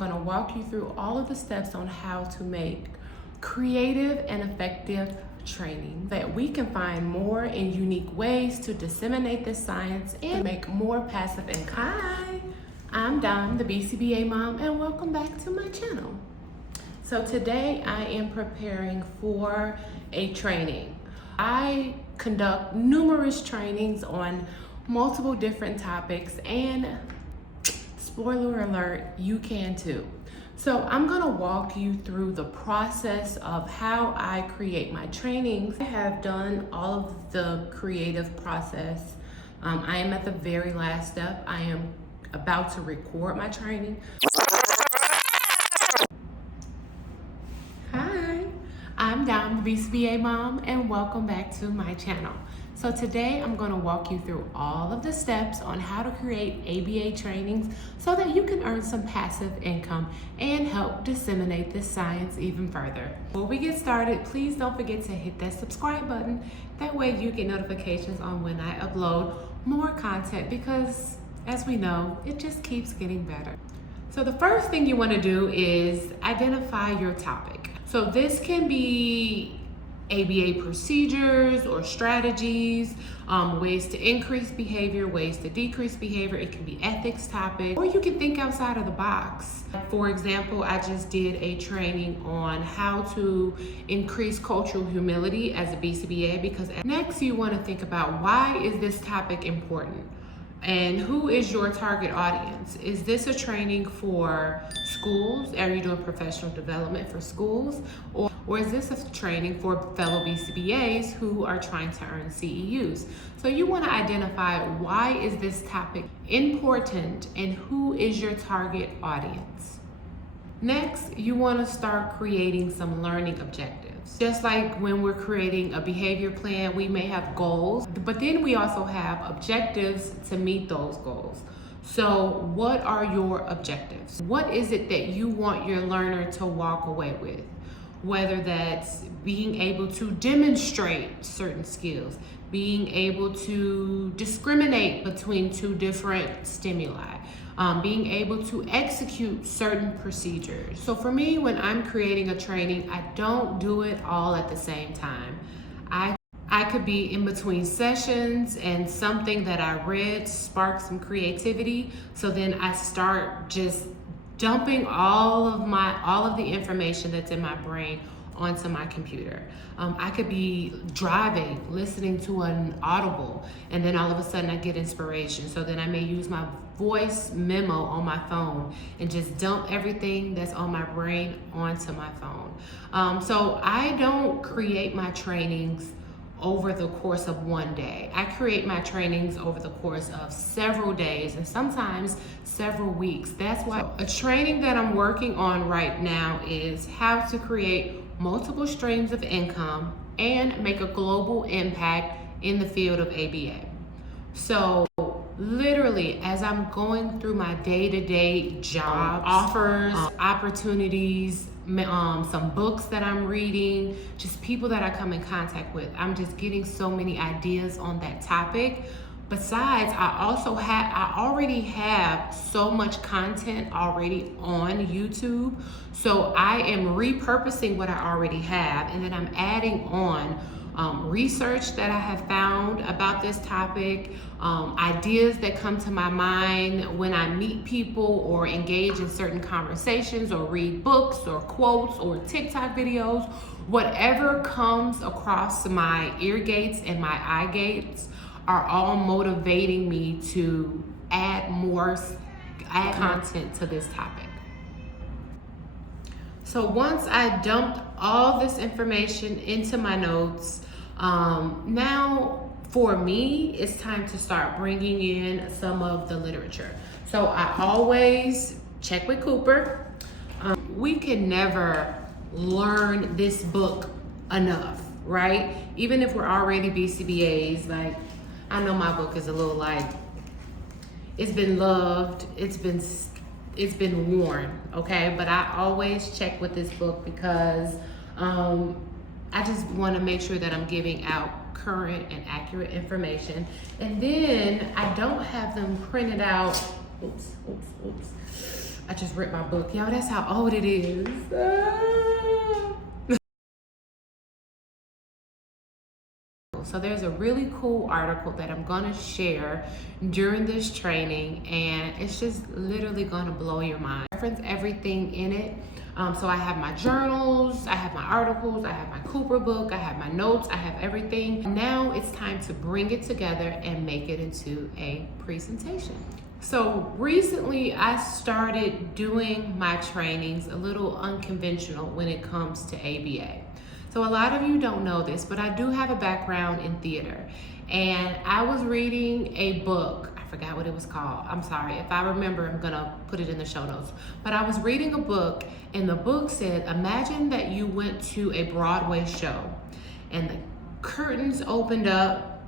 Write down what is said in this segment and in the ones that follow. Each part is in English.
going to walk you through all of the steps on how to make creative and effective training that we can find more and unique ways to disseminate this science and make more passive income. Hi, I'm Dom, the BCBA mom, and welcome back to my channel. So today I am preparing for a training. I conduct numerous trainings on multiple different topics, and spoiler alert, you can too. So I'm gonna walk you through the process of how I create my trainings. I have done all of the creative process. I am at the very last step. I am about to record my training. Hi, I'm Dom, the BCBA mom, and welcome back to my channel. So today I'm going to walk you through all of the steps on how to create ABA trainings so that you can earn some passive income and help disseminate this science even further. Before we get started, please don't forget to hit that subscribe button. That way you get notifications on when I upload more content, because as we know, it just keeps getting better. So the first thing you want to do is identify your topic. So this can be ABA procedures or strategies, ways to increase behavior, ways to decrease behavior. It can be ethics topics, or you can think outside of the box. For example, I just did a training on how to increase cultural humility as a BCBA, because next you want to think about, why is this topic important? And who is your target audience? Is this a training for schools? Are you doing professional development for schools? Or is this a training for fellow BCBAs who are trying to earn CEUs? So you want to identify, why is this topic important and who is your target audience? Next, you want to start creating some learning objectives. Just like when we're creating a behavior plan, we may have goals, but then we also have objectives to meet those goals. So what are your objectives? What is it that you want your learner to walk away with? Whether that's being able to demonstrate certain skills, being able to discriminate between two different stimuli, being able to execute certain procedures. So for me, when I'm creating a training, I don't do it all at the same time. I could be in between sessions and something that I read sparked some creativity. So then I start just dumping all of the information that's in my brain onto my computer. I could be driving, listening to an audible, and then all of a sudden I get inspiration. So then I may use my voice memo on my phone and just dump everything that's on my brain onto my phone. So I don't create my trainings over the course of one day. I create my trainings over the course of several days and sometimes several weeks. That's why a training that I'm working on right now is how to create multiple streams of income and make a global impact in the field of ABA. So literally, as I'm going through my day-to-day job offers, opportunities, some books that I'm reading, just people that I come in contact with, I'm just getting so many ideas on that topic. Besides, I already have so much content already on YouTube. So I am repurposing what I already have, and then I'm adding on research that I have found about this topic, ideas that come to my mind when I meet people or engage in certain conversations or read books or quotes or TikTok videos. Whatever comes across my ear gates and my eye gates are all motivating me to add content to this topic. So once I dumped all this information into my notes, now for me, it's time to start bringing in some of the literature. So I always check with Cooper. We can never learn this book enough, right? Even if we're already BCBAs, like, I know my book is a little like, it's been loved, it's been worn, okay? But I always check with this book because I just want to make sure that I'm giving out current and accurate information. And then I don't have them printed out. I just ripped my book. Y'all, that's how old it is. So there's a really cool article that I'm gonna share during this training, and it's just literally gonna blow your mind. I reference everything in it. So I have my journals, I have my articles, I have my Cooper book, I have my notes, I have everything. Now it's time to bring it together and make it into a presentation. So recently I started doing my trainings a little unconventional when it comes to ABA. So a lot of you don't know this, but I do have a background in theater. And I was reading a book, I forgot what it was called. I'm sorry, if I remember, I'm gonna put it in the show notes. But I was reading a book, and the book said, imagine that you went to a Broadway show and the curtains opened up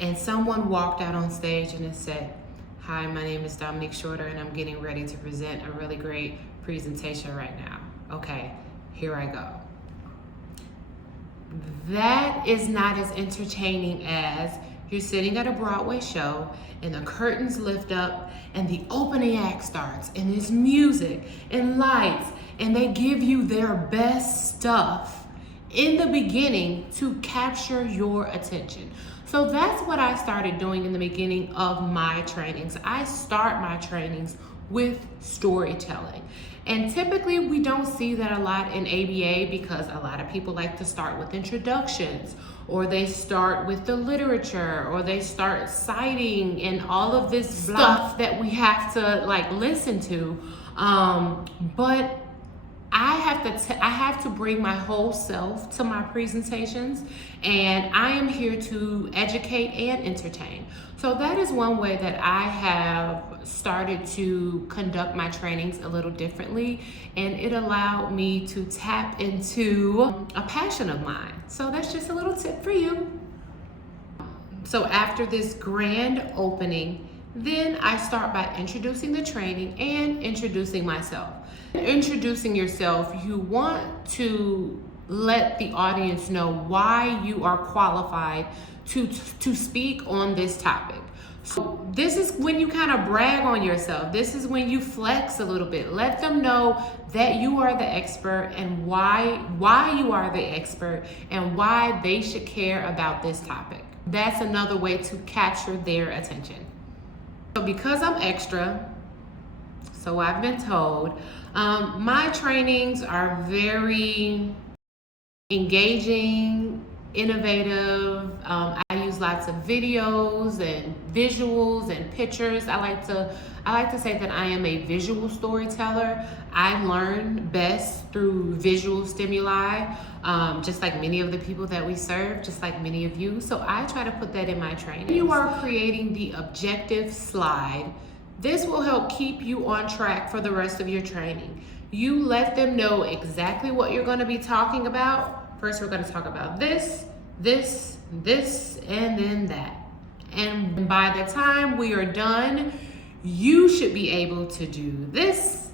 and someone walked out on stage and it said, hi, my name is Dominique Shorter and I'm getting ready to present a really great presentation right now. Okay, here I go. That is not as entertaining as you're sitting at a Broadway show and the curtains lift up and the opening act starts and there's music and lights and they give you their best stuff in the beginning to capture your attention. So that's what I started doing in the beginning of my trainings. I start my trainings with storytelling. And typically we don't see that a lot in ABA because a lot of people like to start with introductions, or they start with the literature, or they start citing and all of this stuff that we have to like listen to. But I have to bring my whole self to my presentations, and I am here to educate and entertain. So that is one way that I have started to conduct my trainings a little differently, and it allowed me to tap into a passion of mine. So that's just a little tip for you. So after this grand opening, then I start by introducing the training and introducing myself. Introducing yourself, you want to let the audience know why you are qualified to speak on this topic. So this is when you kind of brag on yourself. This is when you flex a little bit. Let them know that you are the expert and why you are the expert and why they should care about this topic. That's another way to capture their attention. So because I'm extra, so I've been told, my trainings are very engaging, innovative. I use lots of videos and visuals and pictures. I like to say that I am a visual storyteller. I learn best through visual stimuli, just like many of the people that we serve, just like many of you. So I try to put that in my training. You are creating the objective slide. This will help keep you on track for the rest of your training. You let them know exactly what you're going to be talking about. First, we're going to talk about this, this, and then that. And by the time we are done, you should be able to do this,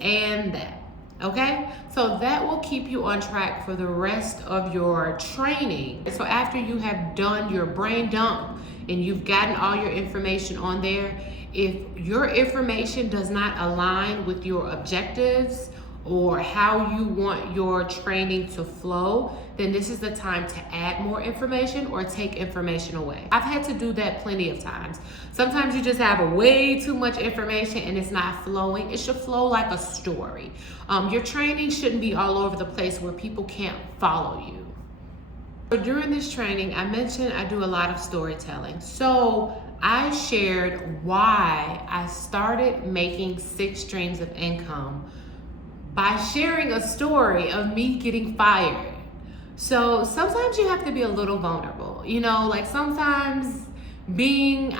and that. Okay? So that will keep you on track for the rest of your training. So after you have done your brain dump and you've gotten all your information on there, if your information does not align with your objectives or how you want your training to flow, then this is the time to add more information or take information away. I've had to do that plenty of times. Sometimes you just have way too much information and it's not flowing. It should flow like a story. Your training shouldn't be all over the place where people can't follow you. So during this training, I mentioned I do a lot of storytelling. So I shared why I started making 6 streams of income by sharing a story of me getting fired. So sometimes you have to be a little vulnerable. You know, like sometimes being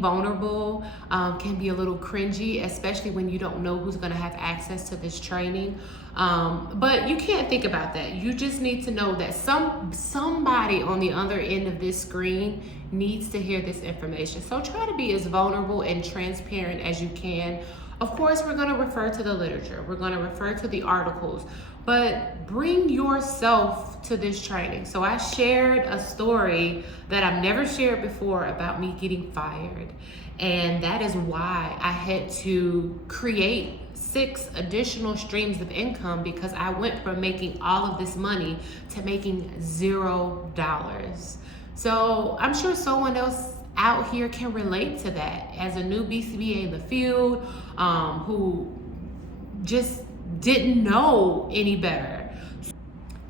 vulnerable can be a little cringy, especially when you don't know who's gonna have access to this training. But you can't think about that. You just need to know that somebody on the other end of this screen needs to hear this information. So try to be as vulnerable and transparent as you can. Of course, we're going to refer to the literature. We're going to refer to the articles, but bring yourself to this training. So I shared a story that I've never shared before about me getting fired. And that is why I had to create 6 additional streams of income, because I went from making all of this money to making $0. So I'm sure someone else out here can relate to that as a new BCBA in the field, who just didn't know any better.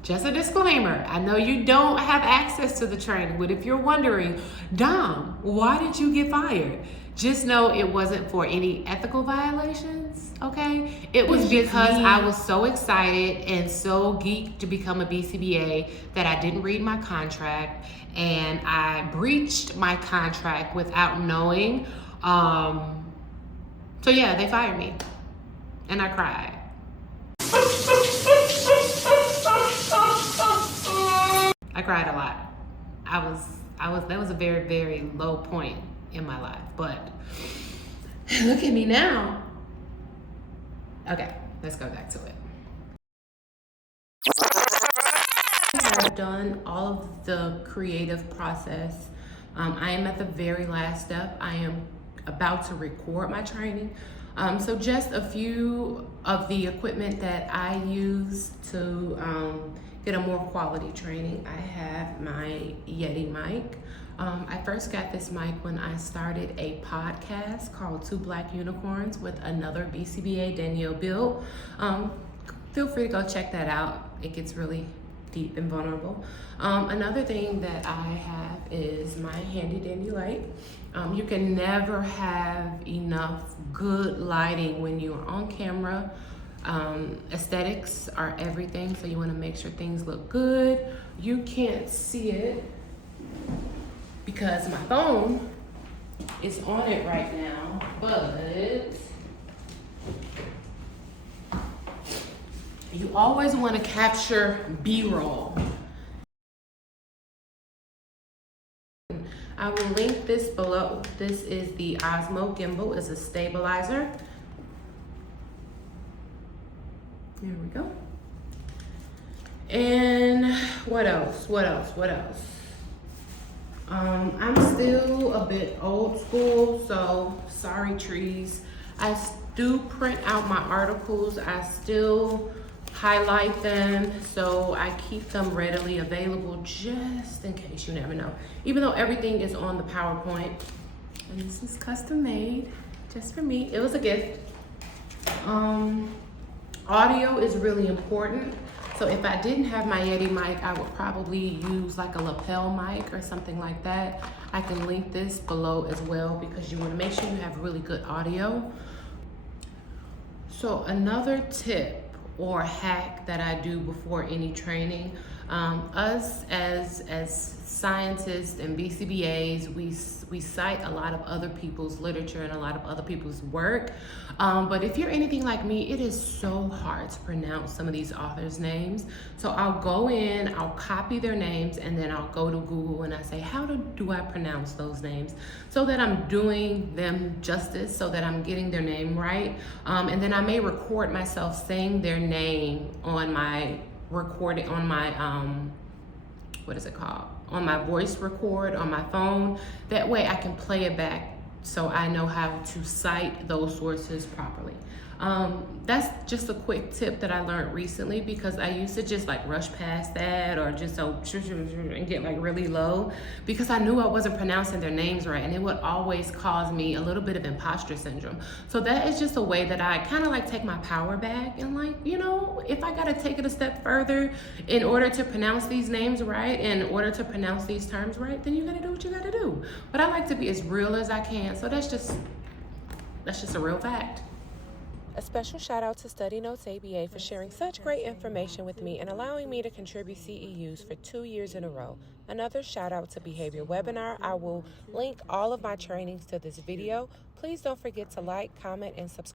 Just a disclaimer, I know you don't have access to the training, but if you're wondering, Dom, why did you get fired? Just know it wasn't for any ethical violations, okay? It was because I was so excited and so geeked to become a BCBA that I didn't read my contract, and I breached my contract without knowing. So yeah, they fired me, and I cried. I cried a lot. That was a very, very low point in my life, but look at me now. Okay, let's go back to it. I've done all of the creative process. I am at the very last step. I am about to record my training. So just a few of the equipment that I use to get a more quality training. I have my Yeti mic. I first got this mic when I started a podcast called Two Black Unicorns with another BCBA, Danielle Bill. Feel free to go check that out. It gets really deep and vulnerable. Another thing that I have is my handy dandy light. You can never have enough good lighting when you're on camera. Aesthetics are everything, so you want to make sure things look good. You can't see it because my phone is on it right now, but you always want to capture B-roll. I will link this below. This is the Osmo Gimbal. It's a stabilizer. There we go. And what else? I'm still a bit old school, so sorry trees. I do print out my articles. I still highlight them, so I keep them readily available just in case, you never know. Even though everything is on the PowerPoint. And this is custom made just for me. It was a gift. Audio is really important. So if I didn't have my Yeti mic, I would probably use like a lapel mic or something like that. I can link this below as well, because you want to make sure you have really good audio. So another tip or hack that I do before any training, us as scientists and BCBAs, we cite a lot of other people's literature and a lot of other people's work. But if you're anything like me, it is so hard to pronounce some of these authors' names. So I'll go in, I'll copy their names, and then I'll go to Google and I say, how do I pronounce those names? So that I'm doing them justice, so that I'm getting their name right. And then I may record myself saying their name on my recording, on my, what is it called? On my voice record on my phone. That way I can play it back so I know how to cite those sources properly. That's just a quick tip that I learned recently, because I used to just like rush past that, or just so and get like really low, because I knew I wasn't pronouncing their names right, and it would always cause me a little bit of imposter syndrome. So that is just a way that I kind of like take my power back, and like, you know, if I gotta take it a step further in order to pronounce these names right, in order to pronounce these terms right, then you gotta do what you gotta do. But I like to be as real as I can, so that's just a real fact. A special shout out to Study Notes ABA for sharing such great information with me and allowing me to contribute CEUs for 2 years in a row. Another shout out to Behavior Webinar. I will link all of my trainings to this video. Please don't forget to like, comment, and subscribe.